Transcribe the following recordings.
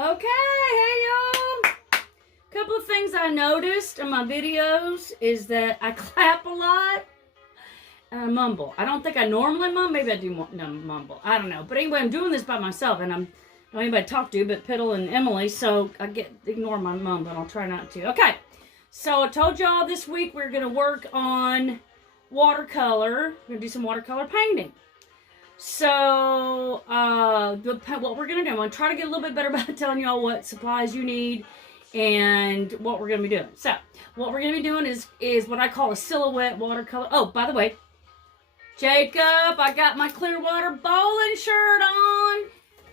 Okay, hey y'all. Couple of things I noticed in my videos is that I clap a lot and I mumble. I don't think I normally mumble. Maybe I do mumble. I don't know. But anyway, I'm doing this by myself and I don't have anybody to talk to but Piddle and Emily, so I ignore my mumbling. I'll try not to. Okay, so I told y'all this week we're going to work on watercolor. We're going to do some watercolor painting. So, what we're going to do, I'm going to try to get a little bit better about telling y'all what supplies you need and what we're going to be doing. So, what we're going to be doing is what I call a silhouette watercolor. Oh, by the way, Jacob, I got my Clearwater bowling shirt on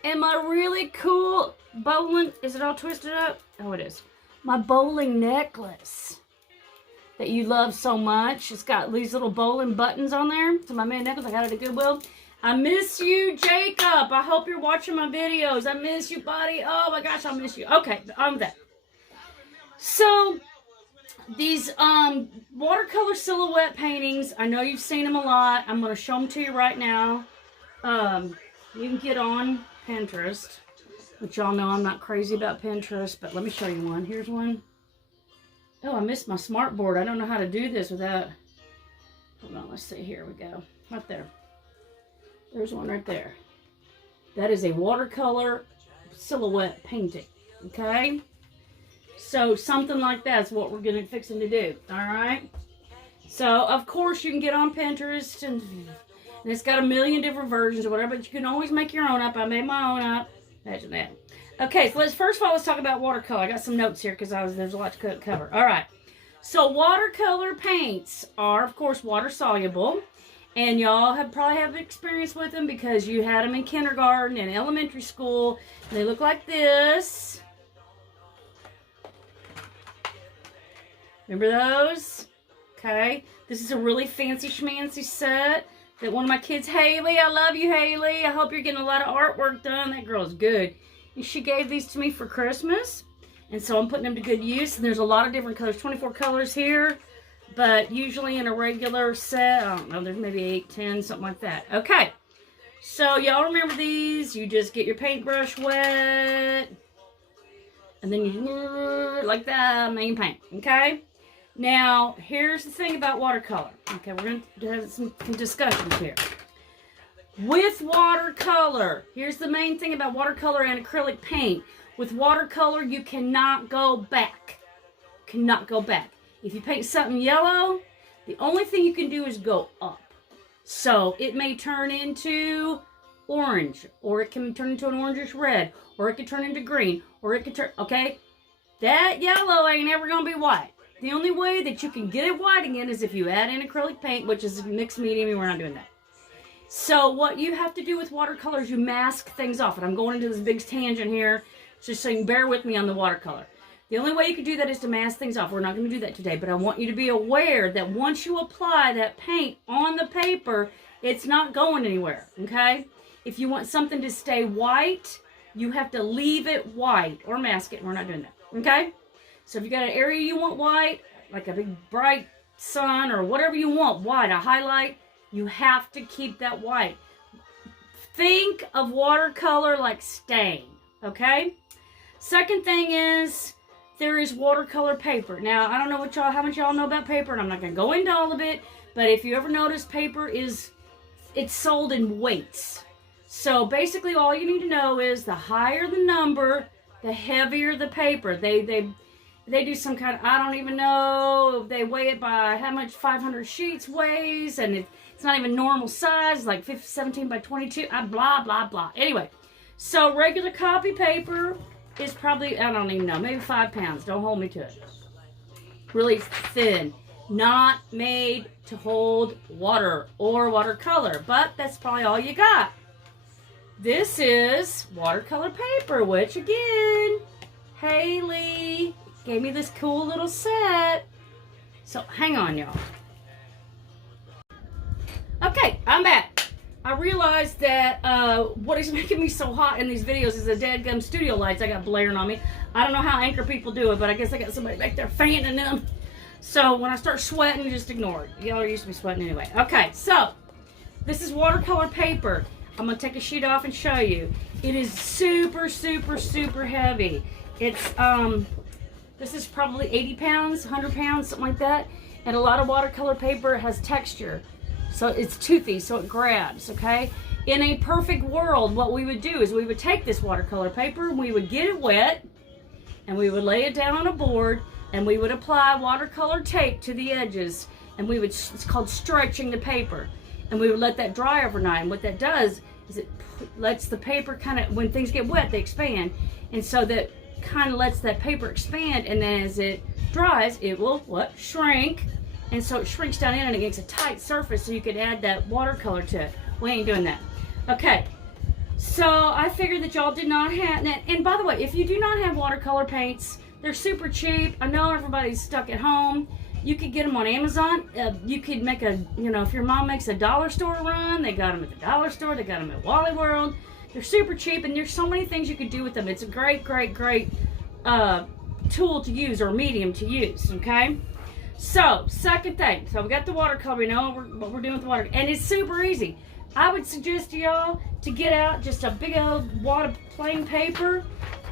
and my really cool bowling, is it all twisted up? Oh, it is. My bowling necklace that you love so much. It's got these little bowling buttons on there. It's my main necklace. I got it at Goodwill. I miss you, Jacob. I hope you're watching my videos. I miss you, buddy. Oh my gosh, I miss you. Okay, on with that. So, these watercolor silhouette paintings, I know you've seen them a lot. I'm going to show them to you right now. You can get on Pinterest, which y'all know I'm not crazy about Pinterest, but let me show you one. Here's one. Oh, I missed my smart board. I don't know how to do this without... Hold on, let's see. Here we go. Right there. There's one right there. That is a watercolor silhouette painting. Okay? So, something like that's what we're going to fixing to do. Alright? So, of course, you can get on Pinterest and it's got a million different versions or whatever, but you can always make your own up. I made my own up. Imagine that. Okay, so first of all, let's talk about watercolor. I got some notes here because there's a lot to cover. Alright. So, watercolor paints are, of course, water soluble. And y'all probably have experience with them because you had them in kindergarten and elementary school. They look like this. Remember those? Okay. This is a really fancy schmancy set that one of my kids, Haley, I love you, Haley. I hope you're getting a lot of artwork done. That girl's good. And she gave these to me for Christmas. And so I'm putting them to good use. And there's a lot of different colors, 24 colors here. But usually in a regular set, I don't know, there's maybe 8, 10, something like that. Okay, so y'all remember these. You just get your paintbrush wet. And then you, like that, and then you paint, okay? Now, here's the thing about watercolor. Okay, we're going to have some discussions here. With watercolor, here's the main thing about watercolor and acrylic paint. With watercolor, you cannot go back. Cannot go back. If you paint something yellow, the only thing you can do is go up. So it may turn into orange, or it can turn into an orangish red, or it can turn into green, or it can turn, okay? That yellow ain't ever going to be white. The only way that you can get it white again is if you add in acrylic paint, which is a mixed medium, and we're not doing that. So what you have to do with watercolor is you mask things off. And I'm going into this big tangent here, just so you can bear with me on the watercolor. The only way you can do that is to mask things off. We're not going to do that today, but I want you to be aware that once you apply that paint on the paper, it's not going anywhere, okay? If you want something to stay white, you have to leave it white or mask it. We're not doing that, okay? So if you got an area you want white, like a big bright sun or whatever you want white, a highlight, you have to keep that white. Think of watercolor like stain, okay? Second thing is, there is watercolor paper. Now, I don't know how much y'all know about paper, and I'm not going to go into all of it, but if you ever notice, paper it's sold in weights. So basically, all you need to know is the higher the number, the heavier the paper. They do some kind of, I don't even know, they weigh it by how much 500 sheets weighs, and it's not even normal size, like 17 by 22, blah, blah, blah. Anyway, so regular copy paper is probably, I don't even know, maybe 5 pounds. Don't hold me to it. Really thin. Not made to hold water or watercolor, but that's probably all you got. This is watercolor paper, which again, Haley gave me this cool little set. So hang on, y'all. Okay, I'm back. I realized that what is making me so hot in these videos is the dadgum studio lights I got blaring on me. I don't know how anchor people do it, but I guess I got somebody back there fanning them. So when I start sweating, just ignore it. Y'all are used to me sweating anyway. Okay, so this is watercolor paper. I'm going to take a sheet off and show you. It is super, super, super heavy. It's, this is probably 80 pounds, 100 pounds, something like that. And a lot of watercolor paper has texture. So it's toothy, so it grabs, okay? In a perfect world, what we would do is we would take this watercolor paper and we would get it wet and we would lay it down on a board and we would apply watercolor tape to the edges and we would, it's called stretching the paper. And we would let that dry overnight. And what that does is it lets the paper kind of, when things get wet, they expand. And so that kind of lets that paper expand. And then as it dries, it will, what? Shrink. And so it shrinks down in and it gets a tight surface so you can add that watercolor to it. We ain't doing that. Okay. So I figured that y'all did not have, and by the way, if you do not have watercolor paints, they're super cheap. I know everybody's stuck at home. You could get them on Amazon. You could make a, you know, if your mom makes a dollar store run, they got them at the dollar store. They got them at Wally World. They're super cheap, and there's so many things you could do with them. It's a great, great, great tool to use or medium to use, okay? So, second thing. So we got the watercolor. We know what we're doing with the water. And it's super easy. I would suggest to y'all to get out just a big old wad of plain paper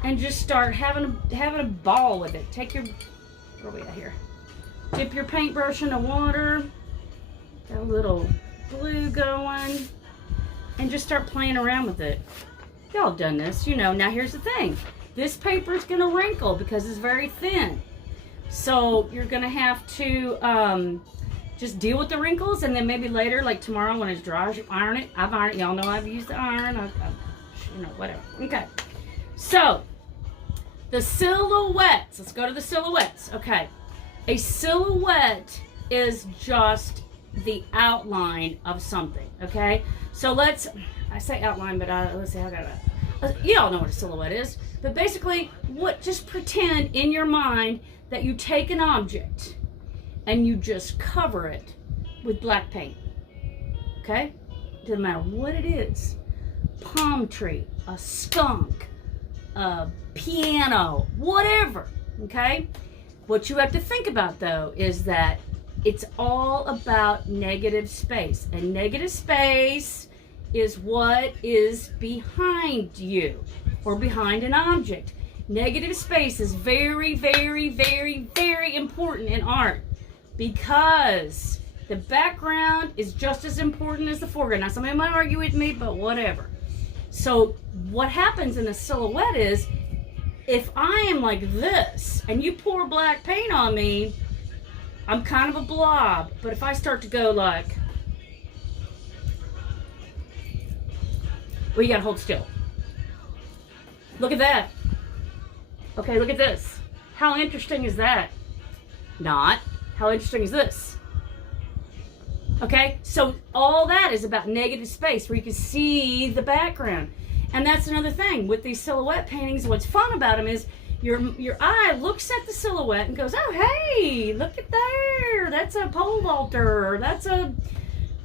and just start having a ball with it. Take your, where are we at here? Dip your paintbrush in the water, got a little glue going, and just start playing around with it. Y'all have done this, you know. Now here's the thing. This paper is going to wrinkle because it's very thin. So you're going to have to just deal with the wrinkles, and then maybe later, like tomorrow when it's dry, you iron it. I've ironed it. Y'all know I've used the iron. You know, whatever. Okay. So, the silhouettes. Let's go to the silhouettes. Okay. A silhouette is just the outline of something, okay? So I say outline, but let's see how I got it. You all know what a silhouette is. But basically, just pretend in your mind that you take an object and you just cover it with black paint, okay? Doesn't matter what it is. Palm tree, a skunk, a piano, whatever, okay? What you have to think about, though, is that it's all about negative space. And negative space is what is behind you or behind an object. Negative space is very, very, very, very important in art because the background is just as important as the foreground. Now, somebody might argue with me, but whatever. So what happens in a silhouette is, if I am like this and you pour black paint on me, I'm kind of a blob. But if I start to go like, well, you gotta hold still. Look at that. Okay, look at this. How interesting is that? Not. How interesting is this? Okay, so all that is about negative space where you can see the background. And that's another thing with these silhouette paintings. What's fun about them is your eye looks at the silhouette and goes, oh, hey, look at there. That's a pole vaulter. That's a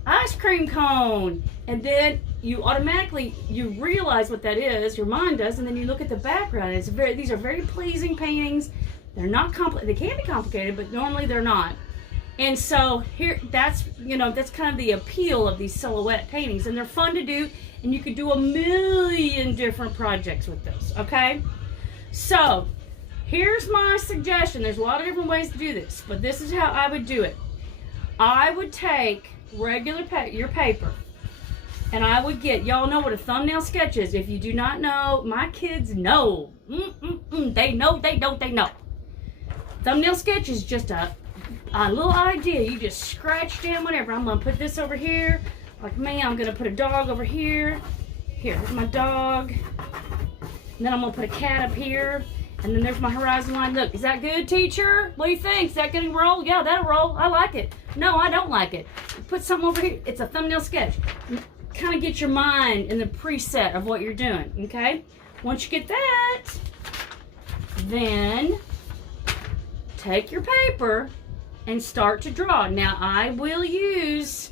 ice cream cone. And then you automatically, you realize what that is. Your mind does. And then you look at the background. These are very pleasing paintings. They're not complicated. They can be complicated, but normally they're not. And so that's kind of the appeal of these silhouette paintings. And they're fun to do. And you could do a million different projects with this, okay? So, here's my suggestion. There's a lot of different ways to do this, but this is how I would do it. I would take regular your paper, and I would get, y'all know what a thumbnail sketch is. If you do not know, my kids know. They know. Thumbnail sketch is just a little idea. You just scratch down whatever. I'm going to put this over here. Like me, I'm going to put a dog over here. Here's my dog. And then I'm going to put a cat up here. And then there's my horizon line. Look, is that good, teacher? What do you think? Is that going to roll? Yeah, that'll roll. I like it. No, I don't like it. Put something over here. It's a thumbnail sketch. Kind of get your mind in the preset of what you're doing, okay? Once you get that, then take your paper and start to draw. Now, I will use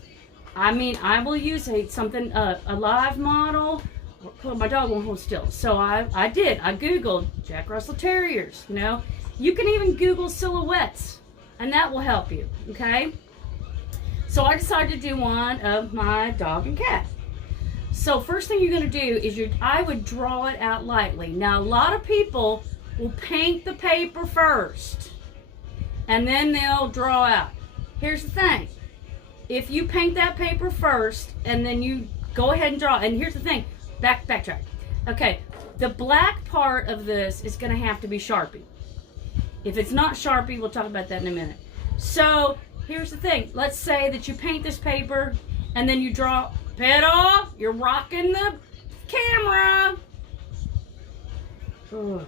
something, a live model. My dog won't hold still. So I Googled Jack Russell Terriers, you know. You can even Google silhouettes, and that will help you, okay? So I decided to do one of my dog and cat. So first thing you're going to do is I would draw it out lightly. Now a lot of people will paint the paper first and then they'll draw out. Here's the thing. If you paint that paper first and then you go ahead and draw, and here's the thing, backtrack. Okay, the black part of this is going to have to be Sharpie. If it's not Sharpie, we'll talk about that in a minute. So here's the thing. Let's say that you paint this paper and then you draw. Pedal, you're rocking the camera. Ugh.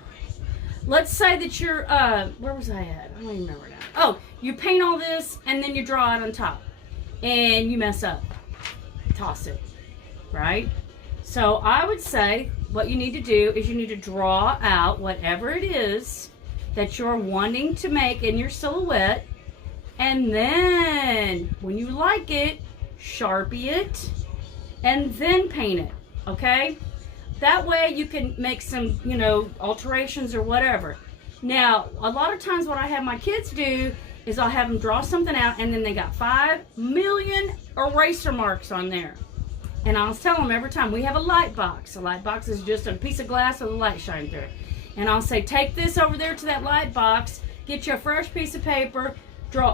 Let's say that you're, where was I at? I don't even remember now. Oh, you paint all this and then you draw it on top and you mess up. Toss it, right? So I would say what you need to do is you need to draw out whatever it is that you're wanting to make in your silhouette, and then when you like it, Sharpie it and then paint it, okay? That way you can make some, you know, alterations or whatever. Now, a lot of times what I have my kids do is I'll have them draw something out and then they got 5 million eraser marks on there. And I'll tell them every time, we have a light box. A light box is just a piece of glass with a light shining through it. And I'll say, take this over there to that light box, get you a fresh piece of paper,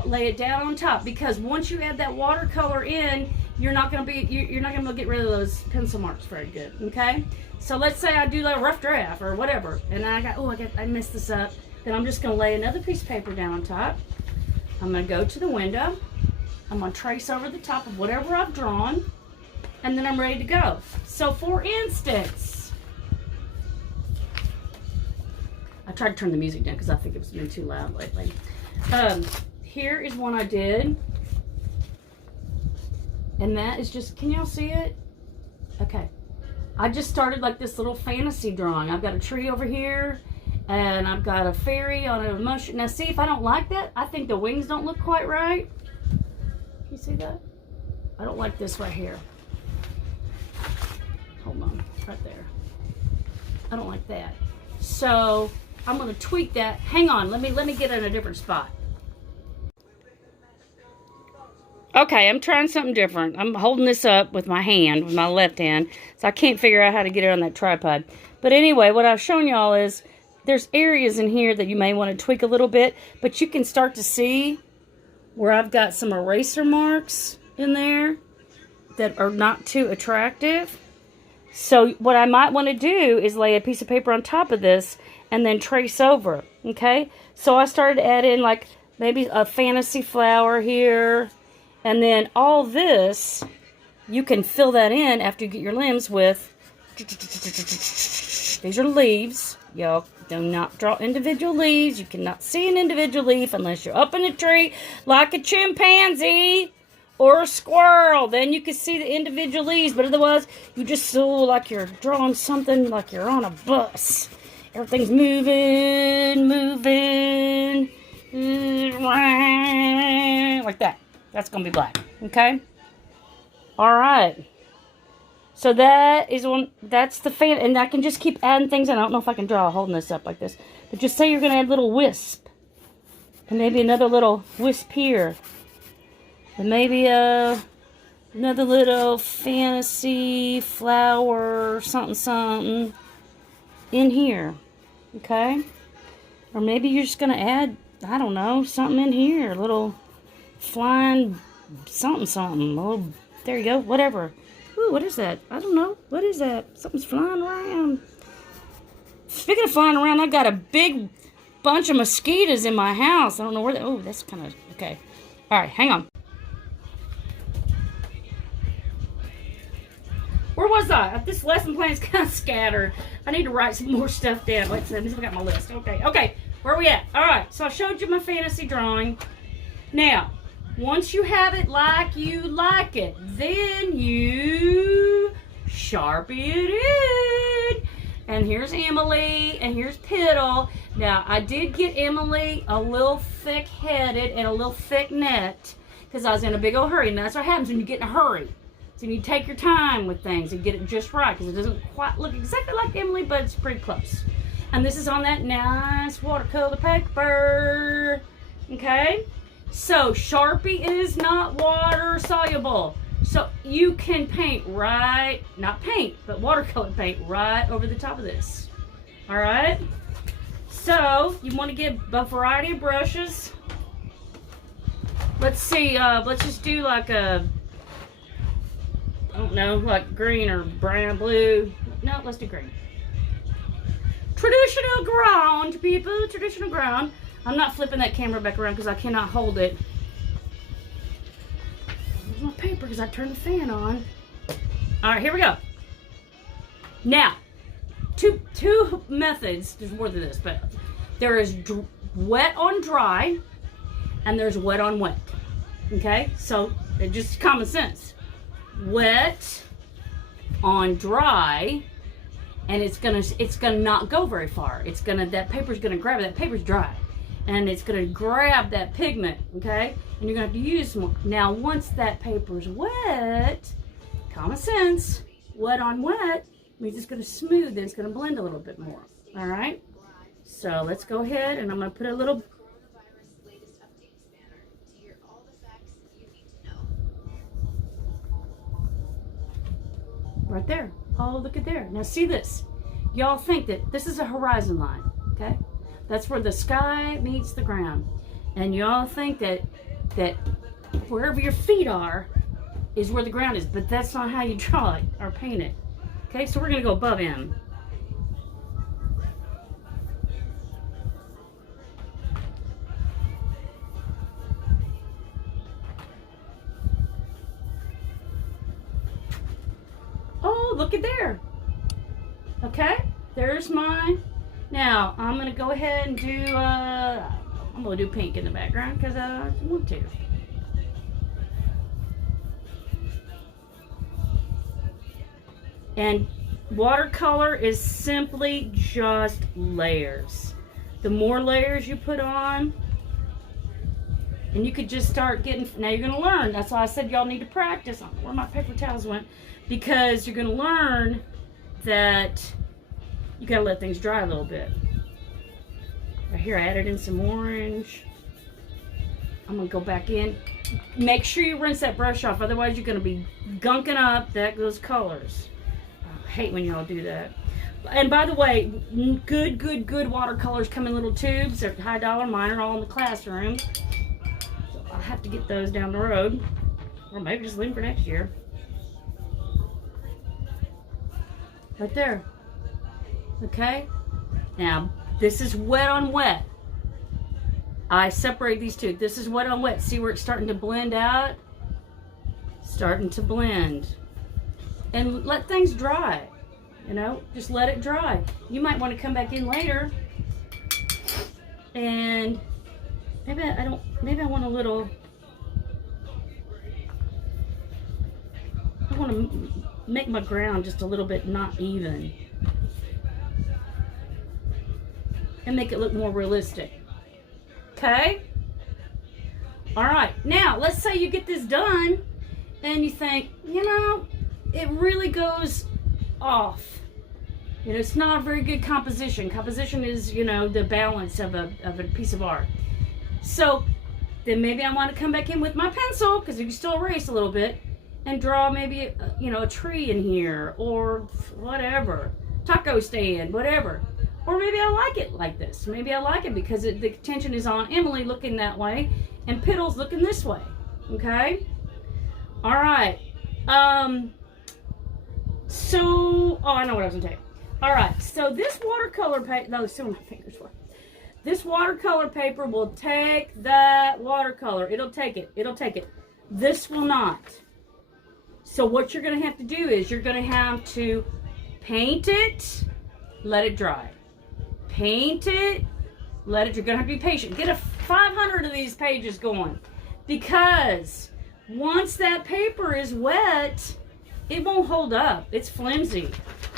lay it down on top, because once you add that watercolor in, you're not gonna be able to get rid of those pencil marks very good. Okay, so let's say I do like a rough draft or whatever, and I messed this up. Then I'm just gonna lay another piece of paper down on top. I'm gonna go to the window. I'm gonna trace over the top of whatever I've drawn, and then I'm ready to go. So for instance, I tried to turn the music down because I think it's been too loud lately. Here is one I did. And that is just, can y'all see it? Okay. I just started like this little fantasy drawing. I've got a tree over here, and I've got a fairy on a motion. Now see, if I don't like that, I think the wings don't look quite right. Can you see that? I don't like this right here. Hold on, right there. I don't like that. So I'm gonna tweak that. Hang on, let me get in a different spot. Okay, I'm trying something different. I'm holding this up with my hand, with my left hand, so I can't figure out how to get it on that tripod. But anyway, what I've shown y'all is there's areas in here that you may want to tweak a little bit, but you can start to see where I've got some eraser marks in there that are not too attractive. So what I might want to do is lay a piece of paper on top of this and then trace over, okay? So I started to add in like maybe a fantasy flower here. And then all this, you can fill that in after you get your limbs with, these are leaves. Y'all do not draw individual leaves. You cannot see an individual leaf unless you're up in a tree like a chimpanzee or a squirrel. Then you can see the individual leaves, but otherwise you just feel like you're drawing something like you're on a bus. Everything's moving, like that. That's going to be black, okay? All right. So that is one, that's the fan, and I can just keep adding things in. I don't know if I can draw holding this up like this. But just say you're going to add little wisp. And maybe another little wisp here. And maybe another little fantasy flower, something in here, okay? Or maybe you're just going to add, I don't know, something in here, a little flying something. Oh, there you go, whatever. Ooh, what is that? I don't know. What is that? Something's flying around. Speaking of flying around, I've got a big bunch of mosquitoes in my house. I don't know where they... Oh, that's kind of... Okay. All right, hang on. Where was I? This lesson plan is kind of scattered. I need to write some more stuff down. Wait a second. I got my list. Okay. Where are we at? All right. So I showed you my fantasy drawing. Now, once you have it like you like it, then you Sharpie it in. And here's Emily, and here's Piddle. Now, I did get Emily a little thick-headed and a little thick-necked because I was in a big old hurry. And that's what happens when you get in a hurry. So you take your time with things and get it just right, because it doesn't quite look exactly like Emily, but it's pretty close. And this is on that nice watercolor paper. Okay? So, Sharpie is not water soluble. So you can paint right, not paint, but watercolor paint right over the top of this. All right? So you want to get a variety of brushes. Let's see, let's just do like a, I don't know, like green or brown, blue. No, let's do green. Traditional ground, people, traditional ground. I'm not flipping that camera back around because I cannot hold it. There's my paper because I turned the fan on. All right, here we go. Now, two methods. There's more than this, but there is wet on dry, and there's wet on wet. Okay, so it's just common sense. Wet on dry, and it's gonna not go very far. That paper's gonna grab it. That paper's dry, and it's gonna grab that pigment. Okay, and you're gonna have to use more. Now, once that paper's wet, common sense, wet on wet means it's gonna smooth and it's gonna blend a little bit more. All right, so let's go ahead, and I'm gonna put a little. Right there. Oh, look at there. Now see this. Y'all think that this is a horizon line, okay? That's where the sky meets the ground. And y'all think that wherever your feet are is where the ground is, but that's not how you draw it or paint it. Okay, so we're gonna go above him. Oh, look at there. Okay, there's mine. Now, I'm going to go ahead and do, I'm going to do pink in the background because I want to. And watercolor is simply just layers. The more layers you put on, and you could just start getting, now you're going to learn. That's why I said y'all need to practice. I don't know where my paper towels went. Because you're going to learn that you got to let things dry a little bit. Right here, I added in some orange. I'm going to go back in. Make sure you rinse that brush off. Otherwise, you're going to be gunking up those colors. I hate when y'all do that. And by the way, good watercolors come in little tubes. They're high dollar. Mine are all in the classroom. So I'll have to get those down the road. Or maybe just leave them for next year. Right there. Okay? Now, this is wet on wet. I separate these two. This is wet on wet. See where it's starting to blend out? Starting to blend. And let things dry. You know, just let it dry. You might want to come back in later. And maybe I want a little, I want to make my ground just a little bit not even and make it look more realistic. Okay? All right, now let's say you get this done and you think, you know, it really goes off. You know, it's not a very good composition. Composition is, you know, the balance of a piece of art. So then maybe I want to come back in with my pencil, because you can still erase a little bit, and draw maybe, you know, a tree in here, or whatever, taco stand, whatever. Or maybe I like it like this. Maybe I like it because the attention is on Emily looking that way, and Piddle's looking this way. Okay? All right. So, oh, I know what I was gonna tell you. All right. So this watercolor paper, no, see where my fingers were. This watercolor paper will take that watercolor. It'll take it. It'll take it. This will not. So what you're going to have to do is you're going to have to paint it, let it dry. Paint it, let it, you're going to have to be patient. Get 500 of these pages going, because once that paper is wet, it won't hold up. It's flimsy.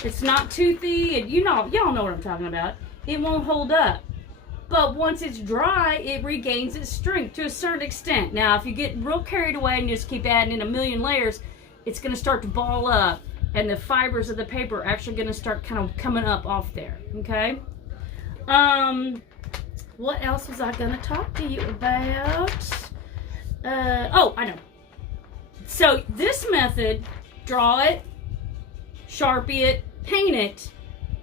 It's not toothy, and y'all know what I'm talking about. It won't hold up. But once it's dry, it regains its strength to a certain extent. Now, if you get real carried away and just keep adding in a million layers, it's going to start to ball up, and the fibers of the paper are actually going to start kind of coming up off there. Okay? What else was I going to talk to you about? Oh, I know. So this method, draw it, Sharpie it, paint it,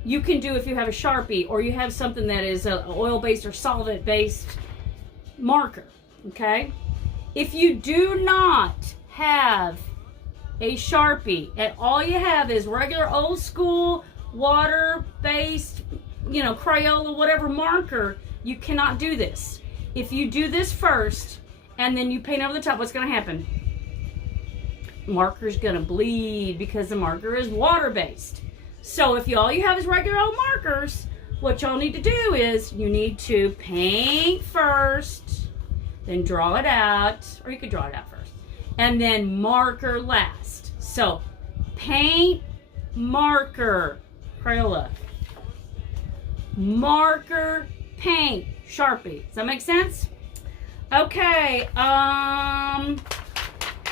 you can do if you have a Sharpie or you have something that is an oil-based or solvent-based marker, okay? If you do not have a Sharpie and all you have is regular old school water-based, you know, Crayola, whatever marker, you cannot do this. If you do this first and then you paint over the top, what's going to happen? Marker's going to bleed because the marker is water-based. So if all you have is regular old markers, what y'all need to do is you need to paint first, then draw it out, or you could draw it out first, and then marker last. So paint, marker, Crayola, marker, paint, Sharpie. Does that make sense? Okay, I'm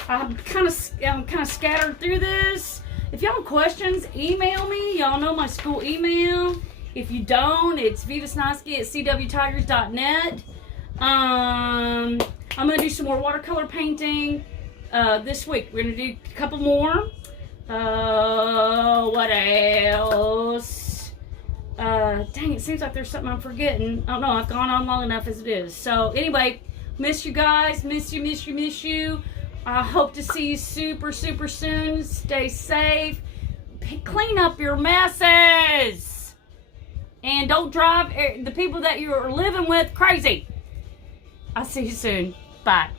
kind of scattered through this. If y'all have questions, email me. Y'all know my school email. If you don't, it's vivasnoski@cwtigers.net. I'm going to do some more watercolor painting this week. We're going to do a couple more. What else? Dang, it seems like there's something I'm forgetting. I don't know. I've gone on long enough as it is. So anyway, miss you guys. Miss you. I hope to see you super soon. Stay safe. Clean up your messes. And don't drive the people that you're living with crazy. I'll see you soon. Bye.